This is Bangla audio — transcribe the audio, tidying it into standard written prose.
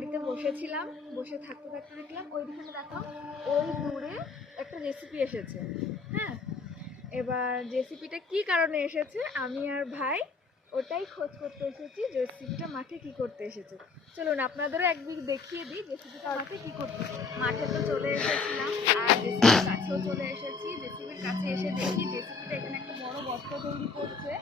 বাড়িতে বসেছিলাম, বসে থাকতে থাকতে দেখলাম ওইদিকে দেখো ওই দূরে একটা জেসিপি এসেছে। হ্যাঁ, এবার জেসিপিটা কি কারণে এসেছে আমি আর ভাই ওটাই খোঁজ করতে এসেছি, জেসিপিটা মাঠে কি করতে এসেছে। চলুন আপনাদেরও একদিক দেখিয়ে দিই জেসিপিটা মাঠে কি করতে। মাঠে তো চলে এসেছিলাম আর জেসিপির কাছেও চলে এসেছি। জেসিপির কাছে এসে দেখি জেসিপিটা এখানে একটা বড় বস্তা তৈরি করছে।